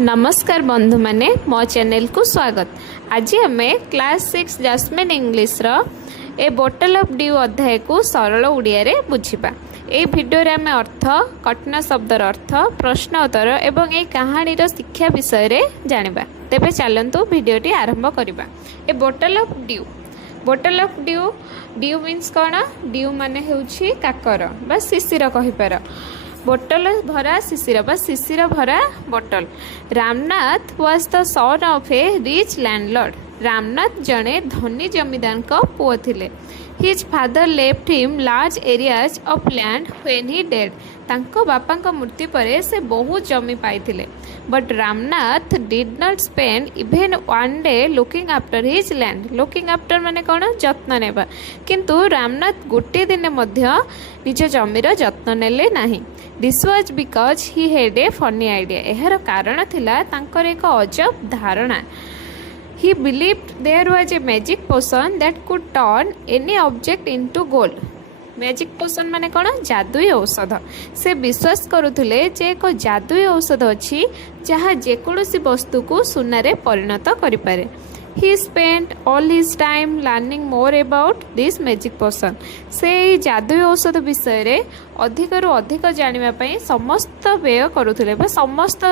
नमस्कार बंधु माने मो चैनल को स्वागत। आज आम क्लास 6 जैस्मिन इंग्लिश रो ए बोटल ऑफ ड्यू अध्याय को सरल उड़िया रे बुझिबा। ए भिडियो रे आम अर्थ, कठिन शब्दर अर्थ, प्रश्न उत्तर एवं ए कहानी रो शिक्षा विषय रे जानिबा। तेबे चलंतु भिडियोटी आरंभ करिबा। A bottle of dew, bottle of dew, dew means कौन? ड्यू माने हेउछि काकर बा शिशिर कहि पार। बोटल भरा शिशिर बा शिशिर भरा bottle. Ramnath was the son of a rich landlord. Ramnath जड़े धनी जमीदार का पुओ थिले। His father left him large areas of land when he died. तांको बापा का मृत्यु पर से बहुत जमी पाइथिले। But Ramnath did not spend even one day looking after his land. Looking after माने कौन? जत्न नेबा। किंतु रामनाथ गोटे दिन मध्य निज जमीर जत्न नेले नाही। This was because he had a funny idea. एहार कारण थिला तांकर एक अजब धारणा। He believed there was a magic potion that could turn any object into gold. Magic पोषण माने कौन? जादुई औषध। से विश्वास करुले जे एक जादुई औषध अच्छी जहाँ जेकोसी वस्तु को सुनारे परिणत करें। He spent all his time learning more about this magic potion. से जादुई औषध विषय रे अधिक रु अधिक जानिबा समस्त व्यय करुले बा समस्त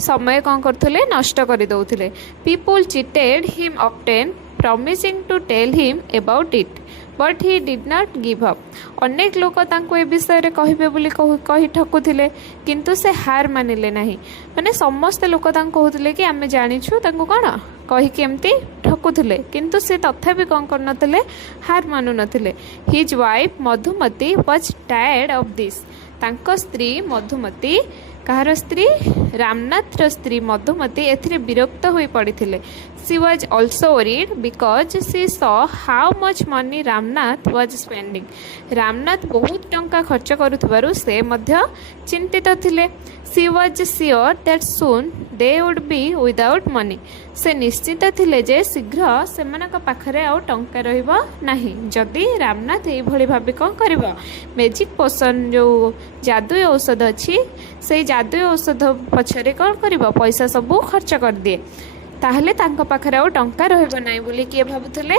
समय कौन करुले? नष्ट कर दउथिले। People cheated him often, promising to tell him about it. But he did not give up. अनेक लोक तांको ए विषय रे कहिबे बोली कहि ठकुथिले, किंतु से हार मानिले नाही। माने समस्त लोक तांको कहउथिले कि आमे जानिछु, तांको कोन कहि केमती ठकुथिले, किंतु से तथापि कोन करनथिले? हार मानु नथिले। His wife Madhumati was tired of this. तांको स्त्री मधुमती, कहार स्त्री? रामनाथ स्त्री मधुमती एथिरे विरक्त होई पड़िथिले। She was also worried because she saw how much money Ramnath was spending. Ramnath बहुत टंका खर्च करुथिबारु से मध्य चिंतित थिले। She was sure that soon they would be without money. से निश्चित थिले जे शीघ्र सेमानक पाखरे आउ टंका रहिबो नाही जदि रामनाथ एई भली भाबे कोन करिवो? मैजिक पोशन जो जादुई औषध अछि से जादुई औषध पछरे कोन करिवो? पैसा सब खर्च कर दिए। ताहले तांको पाखरे आउ टंका रहिबो नाही बोली किए भाबुथिले?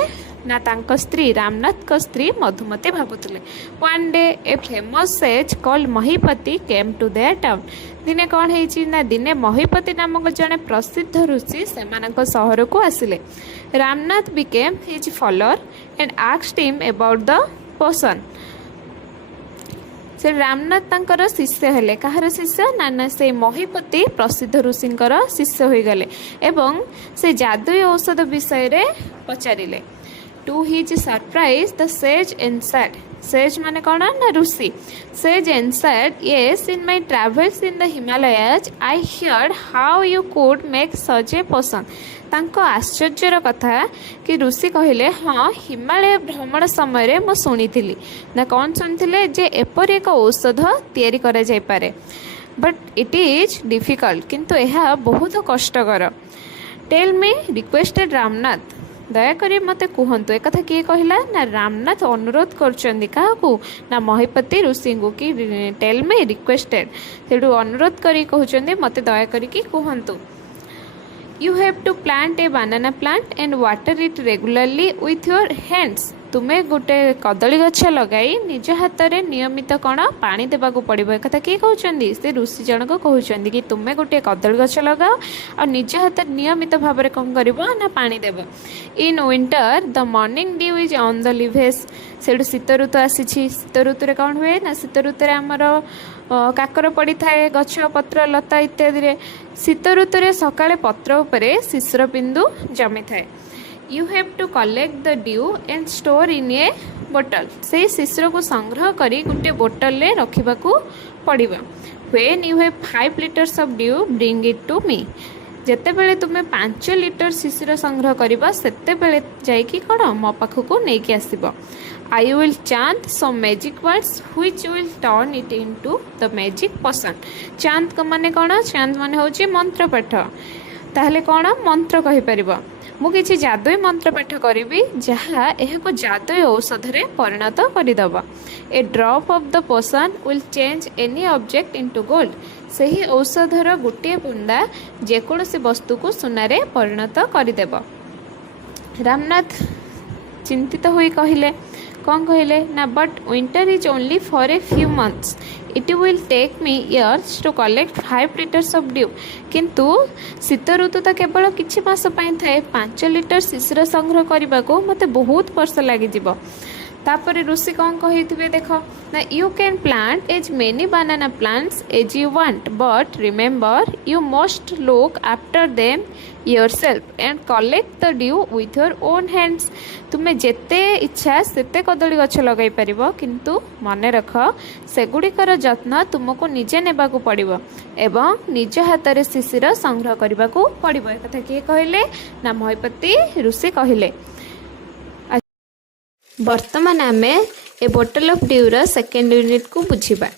ना तांको स्त्री रामनाथ को स्त्री मधुमती भाबुथिले। One day a famous sage called Mahipati came to their town. दिने कौन हेछि ना दिने महिपति नामक जने प्रसिद्ध ऋषि सेमानक शहर को आसिले। Ramnath became his follower and asked him about the potion. से रामनाथ तांकर शिष्य हेले। कहार शिष्य? ना से महिपति प्रसिद्ध ऋषिंकर शिष्य हो गले एवं से जादुई औषध विषय रे पचारिले। To his surprise the sage answered. Sage माने कौन? ना ऋषि। Sage answered, yes, in my travels in the Himalayas I heard how you could make such a potion. तांको आश्चर्यर कथा कि ऋषि कहले, हाँ हिमालय भ्रमण समय मु शुणी ना कौन शुणी जे एपरी एक औषध तैयारी करा जाय पारे। बट इट इज डिफिकल्ट, किंतु यह बहुत कष्टकर। Tell me, requested Ramnath. दयाकोरी मते कहतु एक कथा किए कहला? ना रामनाथ अनुरोध करछन्दी काहाकू? ना महिपति ऋषि को कि टेल मी, रिक्वेस्टेड। सेडू अनुरोध करी कहउछन्दी मते दयाकोरी कि कहतु। You have to plant a banana plant and water it regularly with your hands. तुम्हें गोटे कदली गछ लगाई निज हाथ में नियमित कौन पानी देवाक पड़ो। एक किए कहते? से ऋषि जनक कहते कि तुम्हें गोटे कदली गछ लगाओ और निज हाथ नियमित भाव में कौन कर ना पानी देव। In winter the morning dew is on the leaves. से शीत ऋतु आसी। शीत ऋतु कौन हुए ना? शीत ऋतु आमर काकर पड़ी थाए गछ पत्र लता इत्यादि। शीत ऋतु सकाळे पत्र उपरे शिशिर बिंदु जमी थाए। You have to collect the dew and store in a bottle. से शिशिर को संग्रह करी गोटे बोटल ले रखा पड़ो। When you have 5 litres of dew bring it to me. जेते बेले तुम्हें 5 लीटर शिशिर संग्रह करबा सेते बेले जाइकी कौन मो पाखक नहीं कि आसब। I will chant some magic words which will turn it into the magic potion. chant को माने कौन? chant माने होची मंत्र पाठ। ताहले कौन मंत्र कहि परिबो? मु किछि जादुई मंत्र पाठ करिबी जहा एहा को जादुई औषध रे परिणत करि दबा। A drop of the potion will change any object into gold. ସେହି ଔଷଧର ଗୋଟିଏ ବୁନ୍ଦା ଯେକୌଣସି ବସ୍ତୁକୁ ସୁନାରେ ପରିଣତ କରିଦେବ। ରାମନାଥ ଚିନ୍ତିତ ହୋଇ କହିଲେ, କ'ଣ କହିଲେ ନା but winter is only for a few months, it will take me years to collect 5 litres of dew. କିନ୍ତୁ ଶୀତ ଋତୁ ତ କେବଳ କିଛି ମାସ ପାଇଁ ଥାଏ, 5 ଲିଟର ଶିଶିର ସଂଗ୍ରହ କରିବାକୁ ମୋତେ ବହୁତ ବର୍ଷ ଲାଗିଯିବ। ତାପରେ ଋଷି କ'ଣ କହିଥିବେ ଦେଖ ନା you can plant as many banana plants as you want, but remember you must look after them yourself and collect the dew with your own hands। ତୁମେ ଯେତେ ଇଚ୍ଛା ସେତେ କଦଳୀ ଗଛ ଲଗାଇ ପାରିବ, କିନ୍ତୁ ମନେ ରଖ ସେଗୁଡ଼ିକର ଯତ୍ନ ତୁମକୁ ନିଜେ ନେବାକୁ ପଡ଼ିବ ଏବଂ ନିଜ ହାତରେ ଶିଶିର ସଂଗ୍ରହ କରିବାକୁ ପଡ଼ିବ। ଏକଥା କିଏ କହିଲେ ନା ମହିପତି ଋଷି କହିଲେ। ବର୍ତ୍ତମାନ ଆମେ ଏ ବୋଟଲ ଅଫ୍ ଡ୍ୟୁର ସେକେଣ୍ଡ ୟୁନିଟ୍କୁ ବୁଝିବା।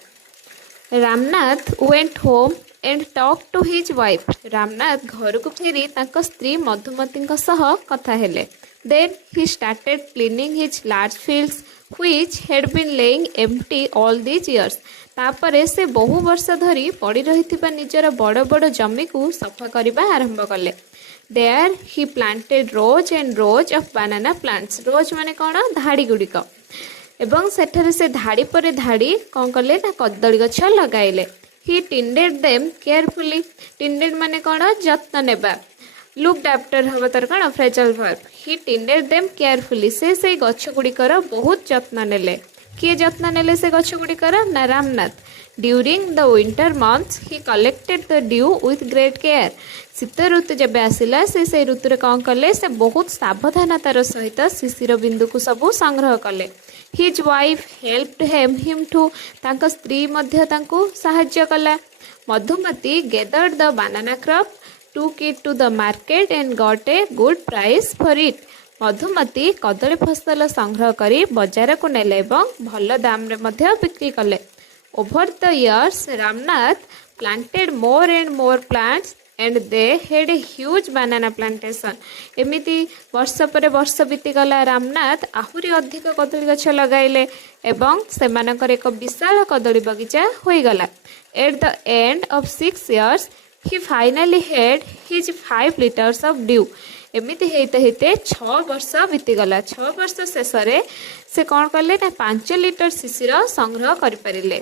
Ramnath went home and talk to his wife। Ramnath ଘରକୁ ଫେରି ତାଙ୍କ ସ୍ତ୍ରୀ ମଧୁମତୀଙ୍କ ସହ କଥା ହେଲେ। Then he started cleaning his large fields which had been laying empty all these years। ତାପରେ ସେ ବହୁ ବର୍ଷ ଧରି ପଡ଼ି ରହିଥିବା ନିଜର ବଡ଼ ବଡ଼ ଜମିକୁ ସଫା କରିବା ଆରମ୍ଭ କଲେ। There he planted rows and rows of banana plants। Rows ମାନେ କ'ଣ ଧାଡ଼ି ଗୁଡ଼ିକ, ଏବଂ ସେଠାରେ ସେ ଧାଡ଼ି ପରେ ଧାଡ଼ି କ'ଣ କଲେ ନା କଦଳୀ ଗଛ ଲଗାଇଲେ। He tended them carefully। tended ମାନେ କ'ଣ ଯତ୍ନ ନେବା, looked after ହେବ ତାର କ'ଣ phrasal verb। He tended them carefully। ସେ ସେଇ ଗଛ ଗୁଡ଼ିକର ବହୁତ ଯତ୍ନ ନେଲେ। କିଏ ଯତ୍ନ ନେଲେ ସେ ଗଛ ଗୁଡ଼ିକର ନା Ramnath. During the winter months he collected the dew with great care। ଶୀତ ଋତୁ ଯେବେ ଆସିଲା ସେ ସେଇ ଋତୁରେ କ'ଣ କଲେ, ସେ ବହୁତ ସାବଧାନତାର ସହିତ ଶିଶିର ବିନ୍ଦୁକୁ ସବୁ ସଂଗ୍ରହ କଲେ। His wife helped him too। ତାଙ୍କ ସ୍ତ୍ରୀ ମଧ୍ୟ ତାଙ୍କୁ ସାହାଯ୍ୟ କଲା। Madhumati gathered the banana crop, took it to the market and got a good price for it। Madhumati କଦଳୀ ଫସଲ ସଂଗ୍ରହ କରି ବଜାରକୁ ନେଲେ ଏବଂ ଭଲ ଦାମରେ ମଧ୍ୟ ବିକ୍ରି କଲେ। Over the years Ramnath planted more and more plants and they had a huge banana plantation। ଏମିତି ବର୍ଷ ପରେ ବର୍ଷ ବିତିଗଲା। ରାମନାଥ ଆହୁରି ଅଧିକ କଦଳୀ ଗଛ ଲଗାଇଲେ ଏବଂ ସେମାନଙ୍କର ଏକ ବିଶାଳ କଦଳୀ ବଗିଚା ହୋଇଗଲା। At the end of 6 years he finally had his 5 liters of dew। ଏମିତି ହେଇତେ ହେଇତେ 6 ବର୍ଷ ବିତିଗଲା। 6 ବର୍ଷ ଶେଷରେ ସେ କ'ଣ କଲେ ନା 5 ଲିଟର ଶିଶିର ସଂଗ୍ରହ କରିପାରିଲେ।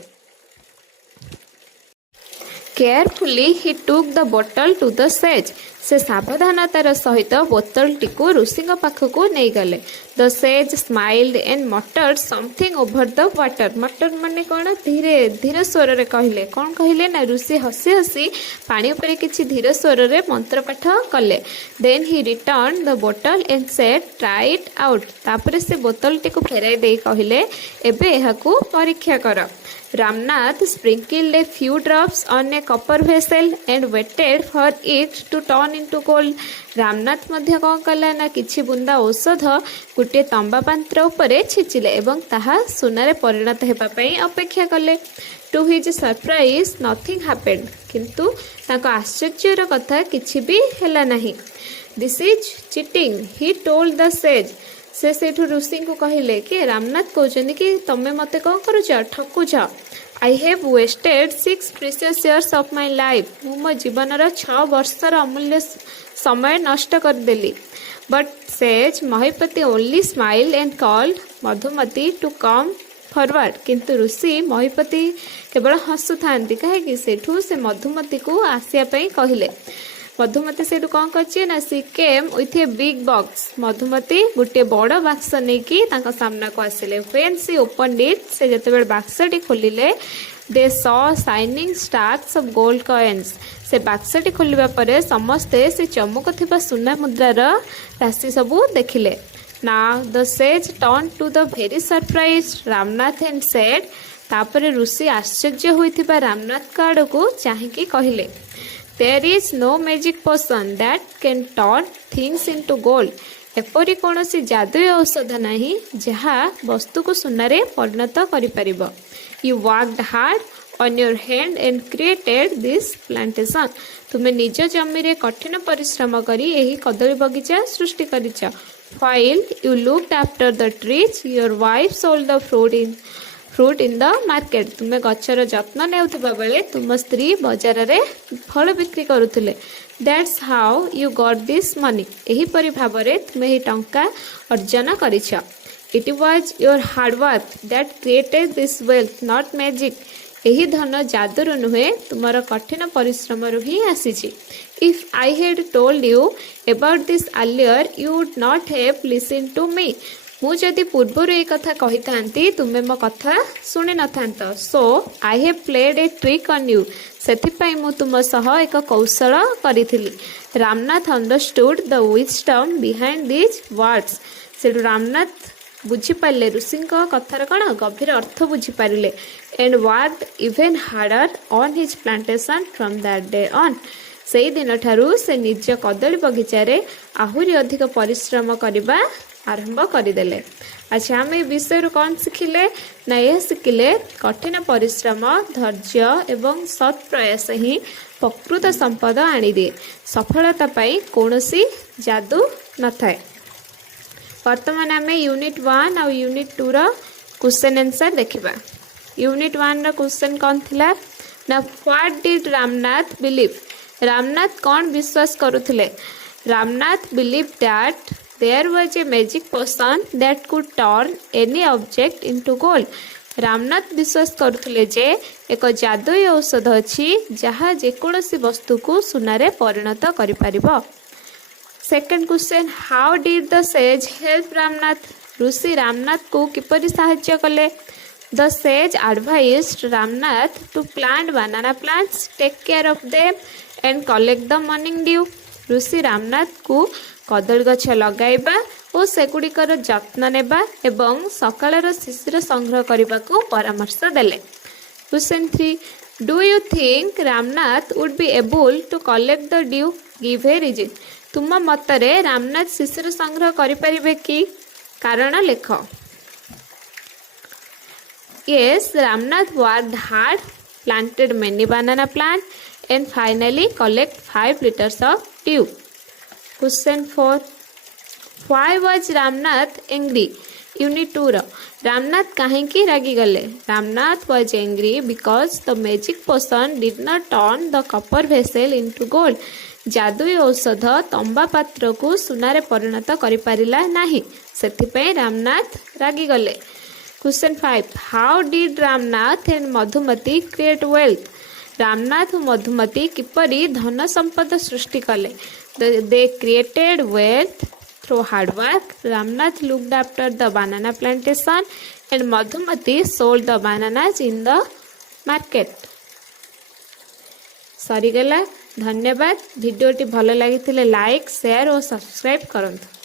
Carefully he took the bottle to the sage। ସେ ସାବଧାନତାର ସହିତ ବୋତଲଟିକୁ ଋଷିଙ୍କ ପାଖକୁ ନେଇଗଲେ। The sage smiled and muttered something over the water। ମଟର ମାନେ କ'ଣ ଧୀରେ ଧୀରେ ସ୍ୱରରେ କହିଲେ। କ'ଣ କହିଲେ ନା ଋଷି ହସି ହସି ପାଣି ଉପରେ କିଛି ଧୀର ସ୍ୱରରେ ମନ୍ତ୍ରପାଠ କଲେ। Then he returned the bottle and said try it out। ତାପରେ ସେ ବୋତଲଟିକୁ ଫେରାଇ ଦେଇ କହିଲେ ଏବେ ଏହାକୁ ପରୀକ୍ଷା କର। Ramnath sprinkled a few drops on a copper vessel and waited for it to turn into gold। Ramnath ମଧ୍ୟ କ'ଣ କଲା ନା କିଛି ବୁନ୍ଦା ଔଷଧ ଗୋଟିଏ ତମ୍ବା ପାତ୍ର ଉପରେ ଛିଞ୍ଚିଲେ ଏବଂ ତାହା ସୁନାରେ ପରିଣତ ହେବା ପାଇଁ ଅପେକ୍ଷା କଲେ। To his surprise nothing happened। କିନ୍ତୁ ତାଙ୍କ ଆଶ୍ଚର୍ଯ୍ୟର କଥା କିଛି ବି ହେଲା ନାହିଁ। This is cheating he told the sage। ସେ ସେଇଠୁ ଋଷିଙ୍କୁ କହିଲେ କି ରାମନାଥ କହୁଛନ୍ତି କି ତମେ ମୋତେ କ'ଣ କରୁଛ, ଠକୁଛ। I have wasted 6 precious years of my life। ମୁଁ ମୋ ଜୀବନର 6 ବର୍ଷର ଅମୂଲ୍ୟ ସମୟ ନଷ୍ଟ କରିଦେଲି। But sage ମହିପତି only smiled and called Madhumati to come forward। କିନ୍ତୁ ଋଷି ମହିପତି କେବଳ ହସୁଥାନ୍ତି, କାହିଁକି ସେଠୁ ସେ ମଧୁମତିକୁ ଆସିବା ପାଇଁ କହିଲେ। ମଧୁମତି ସେଇଠୁ କ'ଣ କରିଛି ନା ସି କେମ୍ with a big box. Madhumati ଗୋଟିଏ ବଡ଼ ବାକ୍ସ ନେଇକି ତାଙ୍କ ସାମ୍ନାକୁ ଆସିଲେ। When she opened it ସେ ଯେତେବେଳେ ବାକ୍ସଟି ଖୋଲିଲେ they saw shining stacks of gold coins। ସେ ବାକ୍ସଟି ଖୋଲିବା ପରେ ସମସ୍ତେ ସେ ଚମକୁଥିବା ସୁନା ମୁଦ୍ରାର ରାଶି ସବୁ ଦେଖିଲେ। Now the sage turned to the very surprised Ramnath and said। ତାପରେ ଋଷି ଆଶ୍ଚର୍ଯ୍ୟ ହୋଇଥିବା ରାମନାଥଙ୍କ ଆଡ଼କୁ ଚାହିଁକି କହିଲେ There is no magic potion that can turn things into gold। ଏପରି କୌଣସି ଯାଦୁଇ ଔଷଧ ନାହିଁ ଯାହା ବସ୍ତୁକୁ ସୁନାରେ ପରିଣତ କରିପାରିବ। You worked hard on your hand and created this plantation। ତୁମେ ନିଜ ଜମିରେ କଠିନ ପରିଶ୍ରମ କରି ଏହି କଦଳୀ ବଗିଚା ସୃଷ୍ଟି କରିଛ। While you looked after the trees your wife sold the fruit in fruit in the market तुम्हें गचर जत्न नेउथिबा बेले तुम स्त्री बाजार रे फल बिक्री करुथिले that's how you got this money एही परि भाबरे तुमे ही टंका अर्जन करिछ it was your hard work that created this wealth not magic एही धन जादूर नुहे तुमर कठिन परिश्रम ही आसीछि if I had told you about this earlier you would not have listen to me मु जदि पूर्वर ये कथा कही था तुम्हें मो कथा शुणी न था so I have played a trick on you से मु तुम सह एक कौशल करी Ramnath understood the wisdom behind these words से रामनाथ बुझीपारे ऋषि कथार कौन गभीर अर्थ बुझीपारे and work even harder on his plantation from that day on से दिन ठारू से निज कदली बगीचारे आहुरी अधिक परिश्रम करने आरंभ करदेले। अच्छा आम ये विषय कौन शिखिले ना यह शिखिले कठिन परिश्रम धैर्य एवं सत् प्रयास ही प्रकृत संपद आनिदिए सफलता पाई कौनसी जादू न थाए। वर्तमान आम यूनिट 1 और यूनिट 2 रो क्वेश्चन आंसर देखिबा। यूनिट 1 रो क्वेश्चन कौन थिला ना what did Ramnath believe Ramnath कौन विश्वास करुथिले Ramnath believe that there was a magic potion that could turn any object into gold Ramnath विश्वास करुथिले जे एक जादुई औषध अछि जहाँ जेकोसी वस्तु को सुनारे परिणत करि परिबो। Second question how did the sage help Ramnath ऋषि रामनाथ को किपरि सहाय्य कले the sage advised Ramnath to plant banana plants take care of them and collect the morning dew ऋषि रामनाथ को कदली गछ लगाइबा और सेगुड़िकर जत्न नेबा एवं सकाळर शिशिर संग्रह करने को परामर्श देले। Question 3 do you think Ramnath would be able to collect the dew give a reason तुम मतरे रामनाथ शिशिर संग्रह करिपारिबे कि कारण लेख। Yes Ramnath worked hard planted many banana plant and finally collect 5 liters of dew। Question 4 why was Ramnath angry unit 2 Ramnath कहीं रागी गले Ramnath was angry because the magic potion did not turn the copper vessel into gold जादुई औषध तंबा पात्र को सुनारे परिणत करि पारिला नाही सेथिपई रामनाथ रागी गले। Question 5 how did Ramnath and Madhumati create wealth Ramnath और मधुमती किपरि धन संपद सृष्टि कले they created wealth through hard work ramnath looked after the banana plantation and madhumati sold the bananas in the market। सरी गला धन्यवाद वीडियोटी भल लगी लाइक शेयर और सब्सक्राइब करंतु।